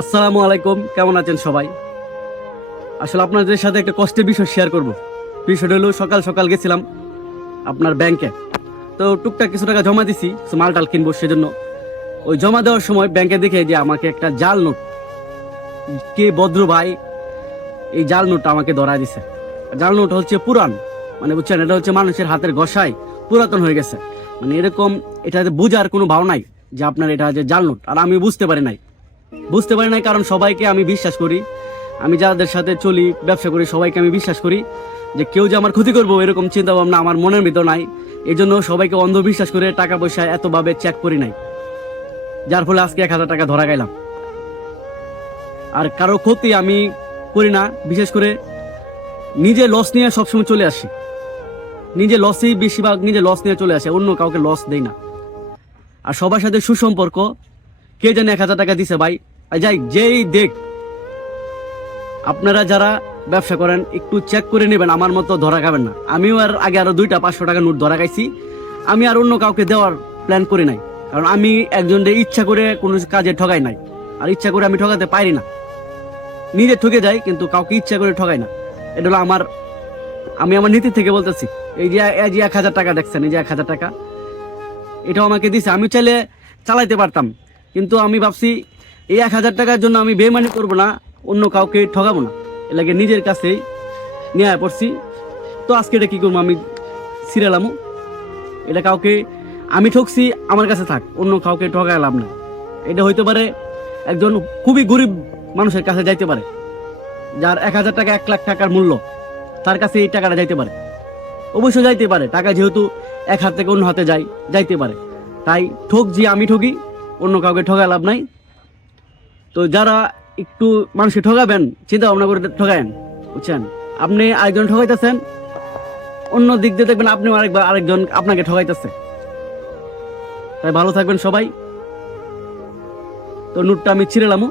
আসসালামু আলাইকুম, কেমন আছেন সবাই? আসলে আপনাদের সাথে একটা কষ্টের বিষয় শেয়ার করব। বিষয়টা হলো, সকাল সকাল গেছিলাম আপনার ব্যাংকে। তো টুকটাক কিছু টাকা জমা দিছি, কিছু মালটাল কিনবো সেজন্য। ওই জমা দেওয়ার সময় ব্যাংকে দেখে যে আমাকে একটা জাল নোট, কে ভদ্র ভাই এই জাল নোটটা আমাকে ধরায় দিছে। জাল নোট হচ্ছে পুরান, মানে বুঝছেন, এটা হচ্ছে মানুষের হাতের ঘষায় পুরাতন হয়ে গেছে। মানে এরকম এটা বোঝার কোনো ভাও নাই যে আপনার এটা যে জাল নোট। আর আমি বুঝতে পারি নাই কারণ সবাইকে আমি বিশ্বাস করি। আমি যাদের সাথে চলি, ব্যবসা করি, সবাইকে আমি বিশ্বাস করি যে কেউ যে আমার ক্ষতি করবো এরকম চিন্তা ভাবনা আমার মনের ভিতর নাই। এই জন্য সবাইকে অন্ধবিশ্বাস করে টাকা পয়সা এতভাবে চেক করি নাই, যার ফলে আজকে 1,000 টাকা ধরা গেলাম। আর কারো ক্ষতি আমি করি না, বিশেষ করে নিজে লস নিয়ে সবসময় চলে আসি। বেশিরভাগ নিজে লস নিয়ে চলে আসে, অন্য কাউকে লস দেই না। আর সবার সাথে সুসম্পর্ক। কে জানে 1,000 টাকা দিছে ভাই, আর যাই যেই দেখ, আপনারা যারা ব্যবসা করেন একটু চেক করে নেবেন, আমার মতো ধরা খাবেন না। আমিও আর আগে আরো 2টা 500 টাকা নোট ধরা খাইছি। আমি আর অন্য কাউকে দেওয়ার প্ল্যান করি নাই, কারণ আমি একজনকে ইচ্ছা করে কোনো কাজে ঠগাই নাই। আর ইচ্ছা করে আমি ঠকাতে পারি না, নিজে ঠকে যাই কিন্তু কাউকে ইচ্ছা করে ঠগাই না। এটা হলো আমি আমার নীতি থেকে বলতেছি। এই যে 1,000 টাকা দেখছেন, এই যে 1,000 টাকা, এটাও আমাকে দিছে। আমি চাইলে চালাইতে পারতাম, কিন্তু আমি ভাবছি এই 1,000 টাকার জন্য আমি বেমানি করবো না, অন্য কাউকে ঠকাবো না। এ লাগে নিজের কাছেই নিয়ে পড়ছি। তো আজকে এটা কি করবো, আমি সিরিয়ালামো এটা কাউকে আমি ঠকছি, আমার কাছে থাক, অন্য কাউকে ঠকায় লাভ না। এটা হইতে পারে একজন খুবই গরিব মানুষের কাছে যাইতে পারে, যার 1,000 টাকা 1,00,000 টাকার মূল্য, তার কাছে এই টাকাটা যাইতে পারে। অবশ্যই যাইতে পারে, টাকা যেহেতু এক হাত থেকে অন্য হাতে যাইতে পারে। তাই আমি ঠকি, অন্য কাউকে ঠকায় লাভ নাই। তো যারা একটু মানুষকে ঠকাবেন, চিন্তা ভাবনা করে ঠকায়েন, বুঝছেন। আপনি আরেকজন ঠকাইতেছেন, অন্য দিক দিয়ে দেখবেন আপনিও আরেকজন আপনাকে ঠকাইতেছে। তাই ভালো থাকবেন সবাই। তো নোটটা আমি ছিঁড়েলামও।